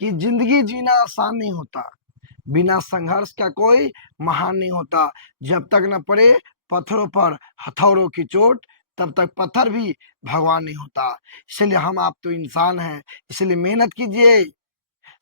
कि जिंदगी जीना आसान नहीं होता, बिना संघर्ष का कोई महान नहीं होता। जब तक न पड़े पत्थरों पर हथौड़ों की चोट, तब तक पत्थर भी भगवान नहीं होता। इसलिए हम आप तो इंसान हैं, इसलिए मेहनत कीजिए,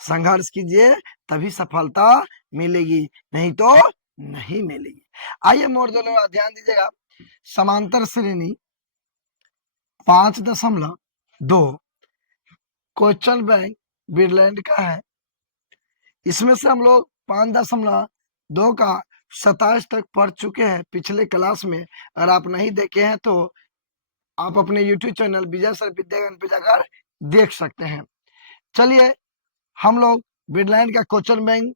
संघर्ष कीजिए, तभी सफलता मिलेगी, नहीं तो नहीं मिलेगी। आइए मोड़ दो लोग ध्यान दीजिएगा। समांतर श्रेणी 5.2 क्वेश्चन बैंक बिरलैंड का है। इसमें से हम लोग 5.2 का 27 तक पढ़ चुके हैं पिछले क्लास में। अगर आप नहीं देखे हैं तो आप अपने YouTube चैनल विजय सर विद्यागन पे जाकर देख सकते हैं। चलिए हम लोग बिरलैंड का क्वेश्चन बैंक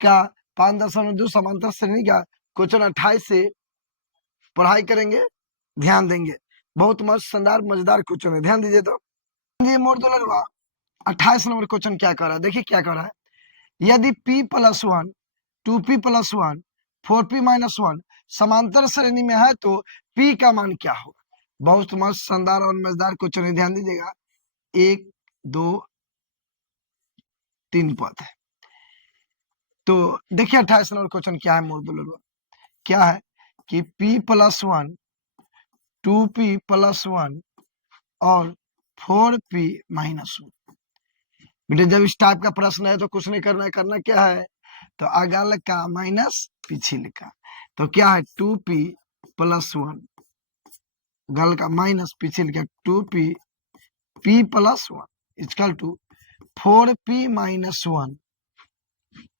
का 5.2 समांतर श्रेणी का क्वेश्चन 28 से पढ़ाई करेंगे, ध्यान देंगे। बहुत मस्त शानदार मजेदार क्वेश्चन है, ध्यान दीजिए। तो ये मोड़ दो लगवा 28 नंबर क्वेश्चन क्या कर रहा है, देखिए क्या कर रहा है। यदि p+1 2p+1 4p-1 समांतर श्रेणी में है तो p का मान क्या होगा। बहुत मस्त शानदार और मजेदार क्वेश्चन है, ध्यान दीजिएगा। 1 2 3 पद है। तो देखिए 28 नंबर क्वेश्चन क्या है मोड़ दो लगवा, क्या है कि p+1 2p+1 और 4p-1। बेटे जब इस टाइप का प्रश्न है तो कुछ नहीं करना है, करना क्या है, तो अगल का माइनस पिछले का। तो क्या है 2p+1 अगल का माइनस पिछले का 2p p+1 equal to 4p-1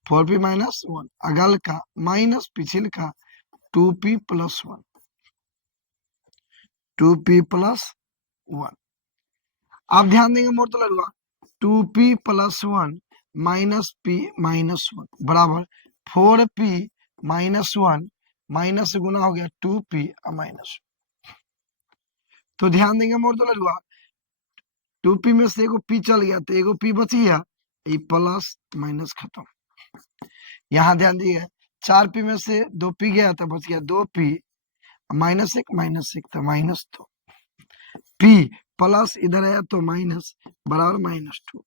4p-1 अगल का माइनस पिछले का 2p+1 2p+1। आप ध्यान देंगे मोड़ तो लगवा 2p+1 माइनस p-1 बराबर 4p-1 माइनस से गुना हो गया 2p-1। तो ध्यान देंगे मोड़ तो लगवा 2p में से एगो p चल गया तो एगो p बच गया, ये प्लस माइनस खत्म। यहाँ ध्यान दिए 4p में से 2p गया तो बच गया 2p -1 तो -2 p प्लस इधर आया तो माइनस बराबर -2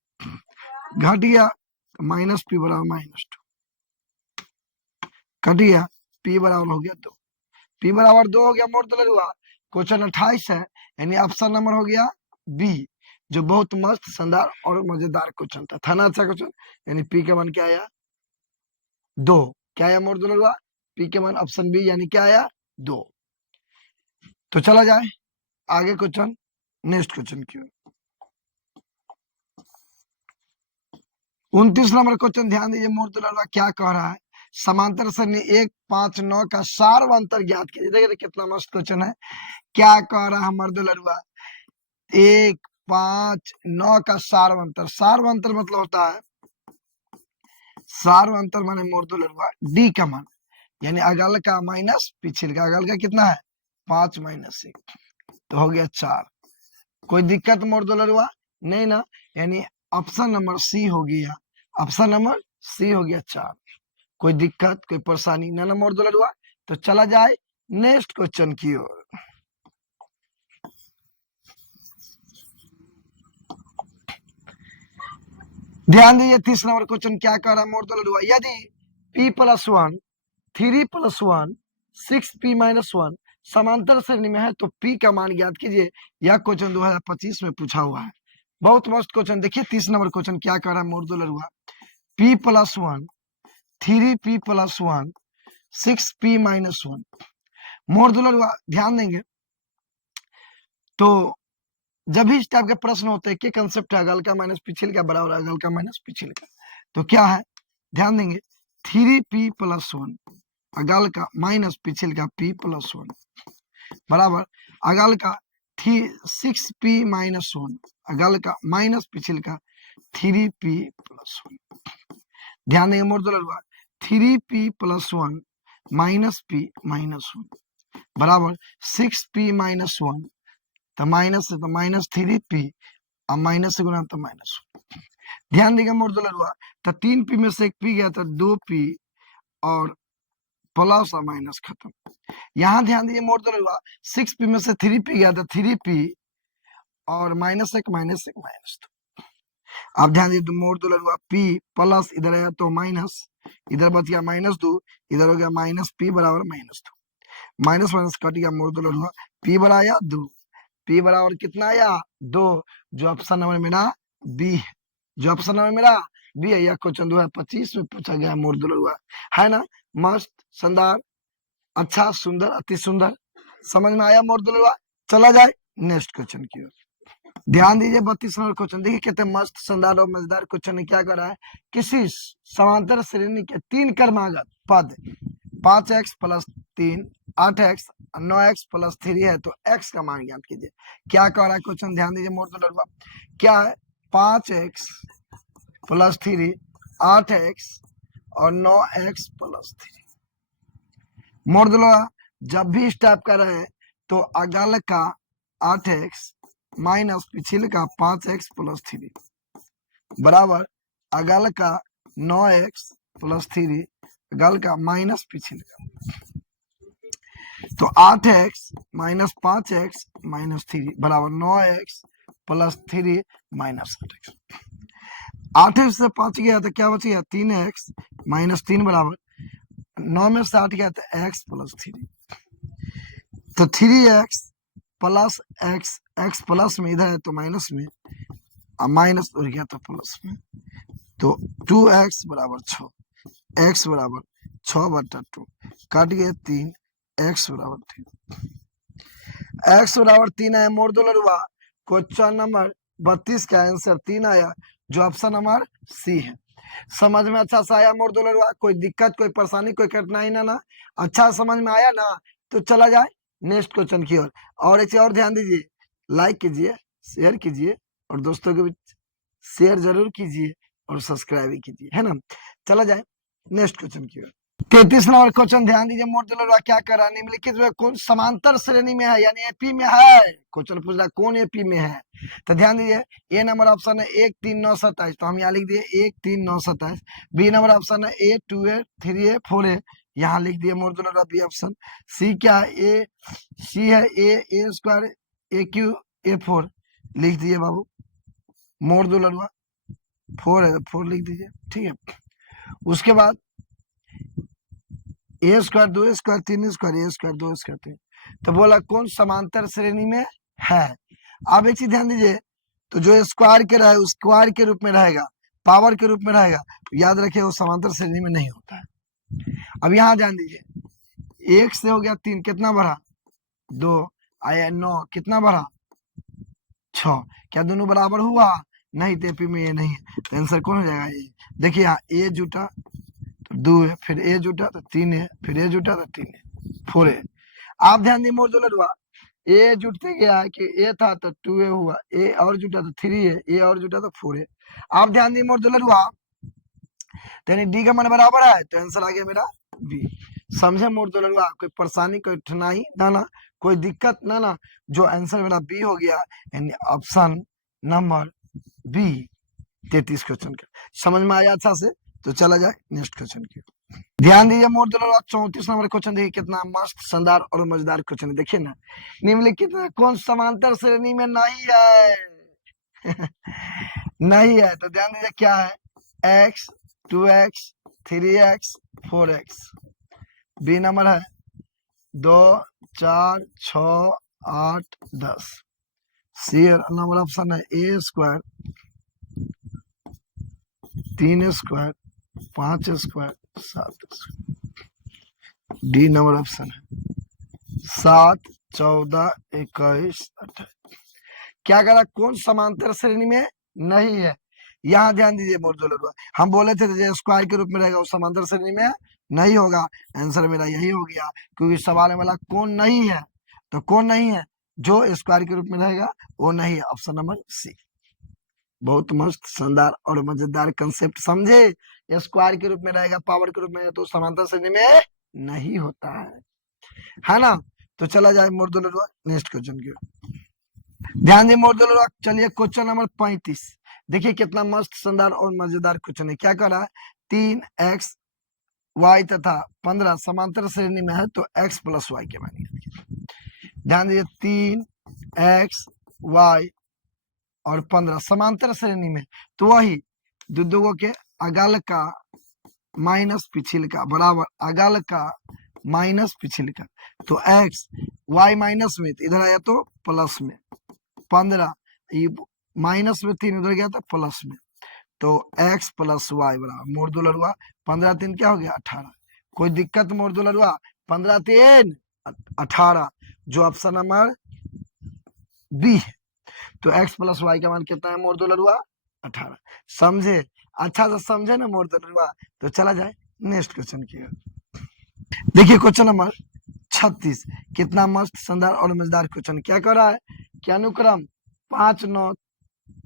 घट गया -p बराबर -2 कट गया p बराबर हो गया 2। p बराबर 2 हो गया मोड़ तो लगवा क्वेश्चन 28 है, यानी ऑप्शन नंबर हो गया बी, जो बहुत मस्त शानदार और मजेदार क्वेश्चन था ना, अच्छा क्वेश्चन। यानी p का मान क्या आया 2, क्या आया मोड़ तो लगवा p के मान ऑप्शन बी यानी क्या आया 2। तो चला जाए आगे क्वेश्चन, नेक्स्ट क्वेश्चन की 29 नंबर क्वेश्चन ध्यान दीजिए मोड़ तो लगवा क्या कह रहा है। समांतर श्रेणी 1 5 9 का सार्वंतर ज्ञात कीजिए। देखिए कितना मस्त क्वेश्चन है, क्या कह रहा है मर्द लड़ुआ 1 5 9 का सार्वंतर। सार्वंतर मतलब होता है, सार्वंतर माने मोड़ दो लड़ुआ डी का मान, यानी अगल का माइनस पिछले का। अगल का कितना है 5 - 1 तो हो गया 4। कोई दिक्कत मोड़ दो लड़ुआ नहीं ना, यानी ऑप्शन नंबर सी हो गया, ऑप्शन नंबर सी हो गया 4। कोई दिक्कत कोई परेशानी ना ना मोड़ दो लड़ुआ। तो चला जाए नेक्स्ट क्वेश्चन की ओर। ध्यान दीजिए 30 नंबर क्वेश्चन क्या कर रहा है मोड़ दो लड़ुआ। यदि p+1 3p+1 6p-1 समांतर श्रेणी में है तो p का मान ज्ञात कीजिए। यह क्वेश्चन 2025 में पूछा हुआ है, बहुत मस्त क्वेश्चन। देखिए 30 नंबर क्वेश्चन क्या कर रहा है मोड़ दो लड़ुआ p+1 3p+1 6p-1 मोड़ दो लड़ुआ। ध्यान देंगे तो जब भी इस टाइप के प्रश्न होते हैं, क्या कंसेप्ट है, अगल का माइनस पिछले का बराबर अगल का माइनस पिछले का। तो क्या है ध्यान देंगे 3p+1 अगल का माइनस पिछले का p+1 बराबर अगल का 6p-1 अगल का माइनस पिछले का 3p+1। ध्यान देंगे मोड़ दो लड़ुआ 3p+1 -p-1 बराबर 6p-1 तो माइनस से तो -3p और माइनस से गुना तो -1। ध्यान देगा मोड़ दो लड़ुआ तो 3p में से एक p गया तो 2p और प्लस और माइनस खत्म। यहाँ ध्यान दीजिए मोड़ दो लड़ुआ 6p में से 3p गया तो 3p और -1 -1 -2। अब ध्यान दीजिए मोड़ दो लड़ुआ p प्लस इधर आया तो माइनस, इधर बच गया -2, इधर हो गया -p बराबर -2, माइनस माइनस कट गया, मोड़ दो लड़ुआ p बराबर आया 2, p बराबर कितना आया 2, जो ऑप्शन नंबर मेरा बी है, जो ऑप्शन नंबर मेरा बी है। यह क्वेश्चन 2025 में पूछा गया मोड़ दो लड़ुआ, है ना, मस्त शानदार अच्छा सुंदर अति सुंदर, समझ में आया मोड़ दो लड़ुआ। चला जाए नेक्स्ट क्वेश्चन की ओर। ध्यान दीजिए 32 नंबर क्वेश्चन, देखिए कितने मस्त शानदार और मजेदार क्वेश्चन ने क्या करा है। किसी समांतर श्रेणी के 3 क्रमागत पद 5x plus 3 8x 9x plus 3 है तो x का मान ज्ञात कीजिए। क्या कह रहा है क्वेश्चन, ध्यान दीजिए मोड़ दो लड़ुआ, क्या है 5x प्लस 3 8x और 9x प्लस 3। मोड़ दो लड़ुआ जब भी इस टाइप का रहे तो अगल का 8x माइनस पिछले का 5x प्लस 3 बराबर अगल का 9x प्लस 3 अगल का माइनस पिछले का, तो 8x माइनस 5x माइनस 3 बराबर 9x plus 3 minus 8x। 8x से 5 गया तो क्या बच गया 3x माइनस 3 बराबर 9 में से 8 गया तो x प्लस 3, तो 3x plus x, x plus में इधर है तो माइनस में, माइनस उड़ गया तो प्लस में, तो 2x बराबर 6, x बराबर 6/2 काट गए 3, x बराबर 3, x बराबर 3 है। मोड़ दो लड़ुआ क्वेश्चन नंबर 32 का आंसर 3 आया, जो ऑप्शन नंबर सी है। समझ में अच्छा सा आया मोड़ दो लड़ुआ, कोई दिक्कत कोई परेशानी कोई कठिनाई ना, अच्छा समझ में आया ना, तो चला जाए नेक्स्ट क्वेश्चन की ओर। और एक और ध्यान दीजिए, लाइक कीजिए शेयर कीजिए और दोस्तों के बीच शेयर जरूर कीजिए और सब्सक्राइब भी कीजिए, है ना। चला जाए नेक्स्ट क्वेश्चन की ओर। 33 नंबर क्वेश्चन ध्यान दीजिए मोड़ दो लड़ुआ क्या कर रहा है, निम्नलिखित में कौन समांतर श्रेणी में है यानी एपी में है। क्वेश्चन पूछ रहा कौन एपी में है, तो ध्यान दीजिए ए नंबर ऑप्शन है 1 3 9 27, तो हम यहाँ लिख दिए 1 3 9 27। बी नंबर ऑप्शन है ए 2 ए 3 ए 4 ए, यहाँ लिख दिए मोड़ दो लड़ुआ बी ऑप्शन। सी क्या है ए सी है A square A Q A 4 लिख दिए बाबू, मोड़ दो लड़ुआ 4 है 4 लिख दीजिए, ठीक है। उसके बाद ए स्क्वायर 2 स्क्वायर 3 स्क्वायर ए स्क्वायर 2 स्क्वायर 3, तो बोला कौन समांतर श्रेणी में है। अब एक चीज ध्यान दीजिए, तो जो स्क्वायर के रहे स्क्वायर के रूप में रहेगा, पावर के रूप में रहेगा, तो याद रखिए वो समांतर श्रेणी में नहीं होता है। अब यहाँ ध्यान दीजिए 1 से हो गया 3 कितना बढ़ा 2 आया 9 कितना बढ़ा 6, क्या दोनों बराबर हुआ नहीं, तेपी में ये नहीं है, तो आंसर कौन हो जाएगा ये। देखिए यहाँ ए जुटा तो 2 है, फिर ए जुटा तो 3 है, फिर ए जुटा तो 3 है 4 है। आप ध्यान दिए मोड़ दो लड़ुआ ए जुटते गया कि ए था तो 2 ए हुआ, ए और जुटा तो 3 है, ए और जुटा तो 4 है। आप ध्यान दिए मोड़ दो लड़ुआ, तो यानी डी का मान बराबर है, तो आंसर आ गया मेरा बी। समझे मोड़ दो लड़ुआ, कोई परेशानी कोई कठिनाई ना कोई दिक्कत ना, जो आंसर मेरा बी हो गया, यानी ऑप्शन नंबर बी 33 क्वेश्चन का। समझ में आया अच्छा से, तो चला जाए नेक्स्ट क्वेश्चन की। ध्यान दीजिए मोड़ दो लड़ुआ 34 नंबर क्वेश्चन देखिए कितना मस्त शानदार और मजेदार क्वेश्चन है। देखिए ना निम्नलिखित में कौन समांतर श्रेणी में नहीं है नहीं है, तो ध्यान दीजिए क्या है x 2x 3x 4x। B number है 2 4 6 8 10। सी नंबर ऑप्शन है A square 3 square 5 square 7 square. D number option है 7 14 21 28। क्या कह रहा कौन समांतर श्रेणी में नहीं है। यहाँ ध्यान दीजिए मोड़ दो लड़ुआ, हम बोले थे जो स्क्वायर के रूप में रहेगा वो समांतर श्रेणी में नहीं होगा, आंसर मेरा यही हो गया, क्योंकि सवाल में वाला कौन नहीं है, तो कौन नहीं है जो स्क्वायर के रूप में रहेगा वो नहीं है, ऑप्शन नंबर सी। बहुत मस्त शानदार और मजेदार कंसेप्ट समझे, स्क्वायर के रूप में रहेगा पावर के रूप में तो समांतर श्रेणी में नहीं होता है ना। तो चला जाए मोड़ दो लड़ुआ नेक्स्ट क्वेश्चन की। ध्यान दिए मोड़ दो लड़ुआ, चलिए क्वेश्चन नंबर 35 देखिए कितना मस्त शानदार और मजेदार क्वेश्चन है। क्या कर रहा है 3x y तथा 15 समांतर श्रेणी में है तो x प्लस y के मान। ध्यान दीजिए 3x y और 15 समांतर श्रेणी में, तो वही दो के अगल का माइनस पिछिल का बराबर अगल का माइनस पिछिल का। तो x y माइनस में इधर आया तो प्लस में 15, ये माइनस में 3 उधर गया था प्लस में, तो x प्लस वाई बराबर मोड़ दो लड़ुआ 15 3 क्या हो गया 18। कोई दिक्कत मोड़ दो लड़ुआ 15 3 18, जो ऑप्शन नंबर बी है। तो x प्लस वाई का मान कितना है मोड़ दो लड़ुआ 18। समझे, अच्छा से समझे ना मोड़ दो लड़ुआ। तो चला जाए नेक्स्ट क्वेश्चन की ओर। देखिए क्वेश्चन नंबर 36, कितना मस्त शानदार और मजेदार क्वेश्चन। क्या कर रहा है कि अनुक्रम 5 9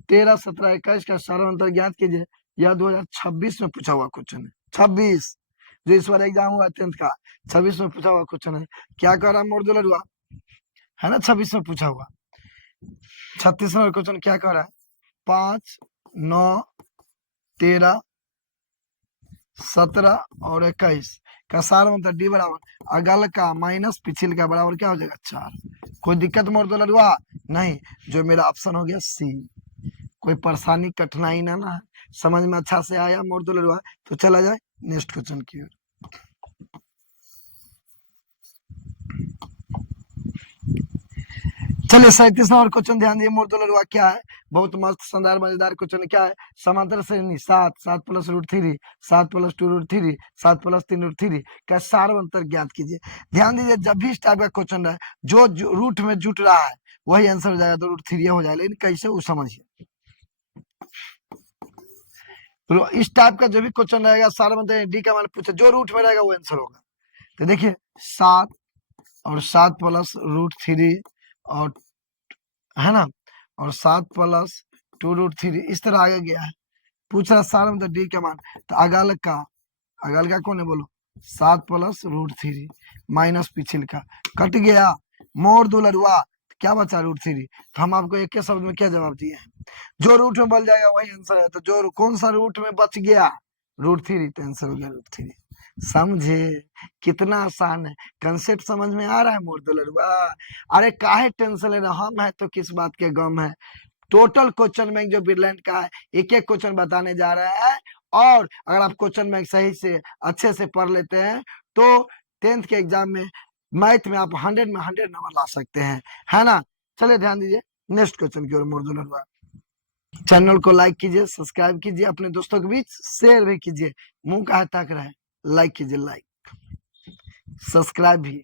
13 17 21 का सारा अंतर ज्ञात कीजिए। यह 2026 में पूछा हुआ क्वेश्चन है। 26 जो इस बार एग्जाम हुआ 10th का, 26 में पूछा हुआ क्वेश्चन है। क्या कर रहा है मोड़ दो लड़ुआ, है ना 26 में पूछा हुआ। 36 नंबर क्वेश्चन क्या कर रहा है 5 9 13 17 और 21 का सारा अंतर डी बराबर अगल का माइनस पिछिल का बराबर क्या हो जाएगा 4। कोई दिक्कत मोड़ दो लड़ुआ नहीं, जो मेरा ऑप्शन हो गया सी। कोई परेशानी कठिनाई ना है, समझ में अच्छा से आया मोड़ दो लड़ुआ। तो चला जाए नेक्स्ट क्वेश्चन की ओर। चलिए 37 नंबर क्वेश्चन ध्यान दिए मोड़ दो लड़ुआ क्या है, बहुत मस्त शानदार मजेदार क्वेश्चन। क्या है समांतर श्रेणी 7 7 plus root 3 7 plus 2 root 3 7 plus 3 रूट 3 का सार अंतर ज्ञात कीजिए। ध्यान दीजिए जब भी इस टाइप का क्वेश्चन है जो रूट में जुट रहा है वही आंसर हो जाएगा, तो रूट 3 हो जाएगा। लेकिन कैसे वो समझिए, तो इस टाइप का जो भी क्वेश्चन रहेगा सारा मतलब डी का मान पूछे जो रूट में रहेगा वो आंसर होगा। तो देखिए 7 और 7 प्लस रूट 3 और है ना, और 7 प्लस 2 रूट 3 इस तरह आगे गया है। पूछ रहा सारा मतलब डी का मान, तो अगल का कौन है बोलो 7 प्लस रूट 3 माइनस पिछिल का कट गया मोड़ दो लड़ुआ, क्या बचा रूट 3। तो हम आपको एक के शब्द में क्या जवाब दिए हैं, जो रूट में बच जाएगा वही आंसर है। तो जो कौन सा रूट में बच गया रूट 3, तो आंसर हो गया रूट 3। समझे कितना आसान है, कंसेप्ट समझ में आ रहा है मोड़ दो लड़ुआ। अरे काहे टेंशन ले रहा, हम है तो किस बात के गम है। टोटल क्वेश्चन बैंक जो बिरलैंड का है एक एक क्वेश्चन बताने जा रहा है, और अगर आप क्वेश्चन बैंक सही से अच्छे से पढ़ लेते हैं तो 10th के एग्जाम में मैथ में आप 100 में 100 नंबर ला सकते हैं, है ना। चलिए ध्यान दीजिए नेक्स्ट क्वेश्चन की ओर मोड़ दो लड़ुआ। चैनल को लाइक कीजिए, सब्सक्राइब कीजिए, अपने दोस्तों के बीच शेयर भी कीजिए। मुंह कहा ताक रहा है, लाइक कीजिए, लाइक सब्सक्राइब भी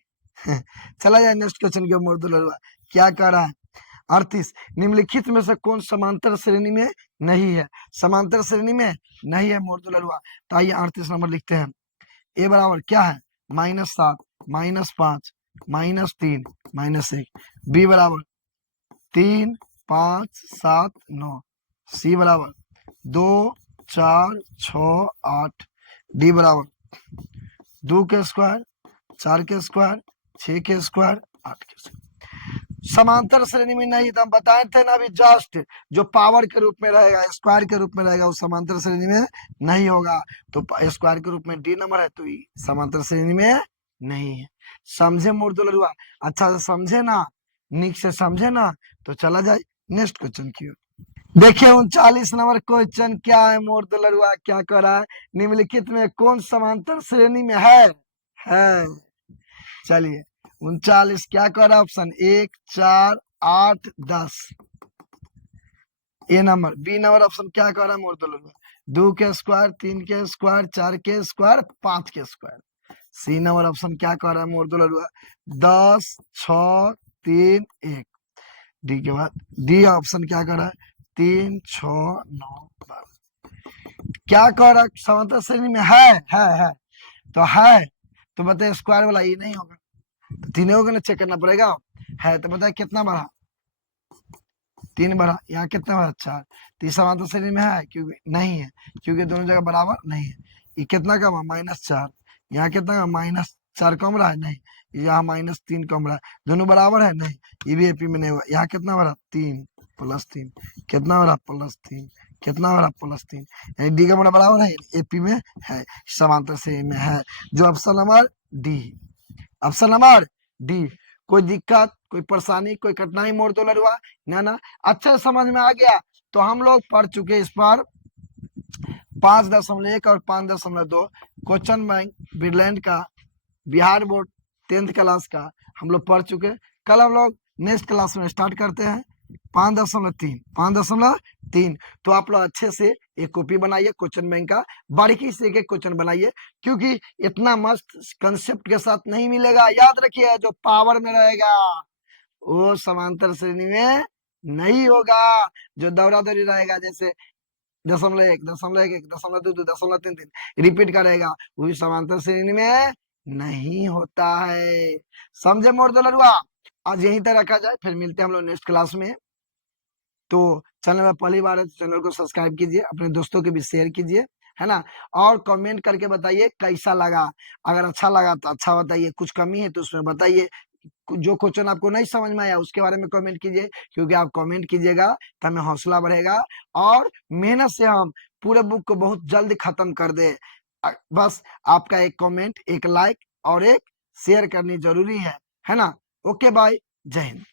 चला जाए नेक्स्ट क्वेश्चन की ओर मोड़ दो लड़ुआ। क्या कह रहा है 38, निम्नलिखित में से कौन समांतर श्रेणी में नहीं है। समांतर श्रेणी में नहीं है मोड़ दो लड़ुआ। तो आइए 38 नंबर लिखते हैं। ए बराबर क्या है -7 -5 -3 -1। बी बराबर 3 5 7 9। सी बराबर 2 4 6 8। डी बराबर 2 के स्क्वायर 4 के स्क्वायर 6 के स्क्वायर 8 के स्क्वायर। समांतर श्रेणी में नहीं, तो हम बताए थे ना अभी जस्ट, जो पावर के रूप में रहेगा स्क्वायर के रूप में रहेगा वो समांतर श्रेणी में नहीं होगा। तो स्क्वायर के रूप में डी नंबर है तो समांतर श्रेणी में नहीं है। समझे मोड़ दो लड़ुआ, अच्छा से समझे ना, निक से समझे ना। तो चला जाए नेक्स्ट क्वेश्चन की ओर। देखिए 39 नंबर क्वेश्चन क्या है मोड़ दो लड़ुआ। क्या कर रहा है निम्नलिखित में कौन समांतर श्रेणी में है। चलिए 39 क्या कर रहा है ऑप्शन 1 4 8 10। ए नंबर। बी नंबर ऑप्शन क्या कर रहा है मोड़ दो लड़ुआ 2 के स्क्वायर 3 के स्क्वायर 4 के स्क्वायर 5 के स्क्वायर। सी नंबर ऑप्शन क्या कर रहा है मोड़ दो लड़ुआ 10 6 3 1। डी के बाद डी ऑप्शन क्या कर रहा है 3 6 9 12। क्या कर रहा है समांतर श्रेणी में है तो है, तो बताइए स्क्वायर वाला ये नहीं होगा, तो तीनों को चेक करना पड़ेगा। है तो बताइए कितना बढ़ा 3 बढ़ा, यहाँ कितना बढ़ा 4। तो इस समांतर श्रेणी में है क्योंकि नहीं है, क्योंकि दोनों जगह बराबर नहीं है। ये कितना कम है -4, यहाँ कितना कम -4 कम रहा है नहीं, यहाँ -3 कम रहा है, दोनों बराबर है नहीं, ये भी एपी में नहीं हुआ। यहाँ कितना बढ़ा 3 + 3, कितना बढ़ा +3, कितना बढ़ा +3, यानी डी का बराबर है एपी में है, समांतर श्रेणी में है। जो option number D, option number D कोई दिक्कत, कोई परेशानी, कोई कठिनाई मोड़ तो लड़ुआ ना अच्छे समझ में आ गया। तो हम लोग पढ़ चुके इस पर 5.1 और 5.2 क्वेश्चन बैंक बिरलैंड का बिहार बोर्ड 10th क्लास का हम लोग पढ़ चुके। कल हम लोग नेक्स्ट क्लास में स्टार्ट करते हैं 5.3। तो आप लोग अच्छे से एक कॉपी बनाइए क्वेश्चन बैंक का, बारीकी से एक क्वेश्चन बनाइए, क्योंकि इतना मस्त कंसेप्ट के साथ नहीं मिलेगा। याद रखिए, जो पावर में रहेगा वो समांतर श्रेणी में नहीं होगा। जो दौरा दौरी रहेगा, जैसे 0.1, 0.11, 0.22, 0.33 रिपीट करेगा, वो भी समांतर श्रेणी में नहीं होता है। समझे मोर दो लड़ुआ? आज यहीं तक रखा जाए, फिर मिलते हैं हम लोग नेक्स्ट क्लास में। तो चैनल में पहली बार है तो चैनल को सब्सक्राइब कीजिए, अपने दोस्तों के भी शेयर कीजिए, है ना। और कमेंट करके बताइए कैसा लगा। अगर अच्छा लगा तो अच्छा बताइए, कुछ कमी है तो उसमें बताइए। जो क्वेश्चन आपको नहीं समझ में आया उसके बारे में कमेंट कीजिए, क्योंकि आप कमेंट कीजिएगा तो हमें हौसला बढ़ेगा और मेहनत से हम पूरे बुक को बहुत जल्द खत्म कर दे। बस आपका एक कमेंट, एक लाइक और एक शेयर करनी जरूरी है ना। ओके बाय, जय हिंद।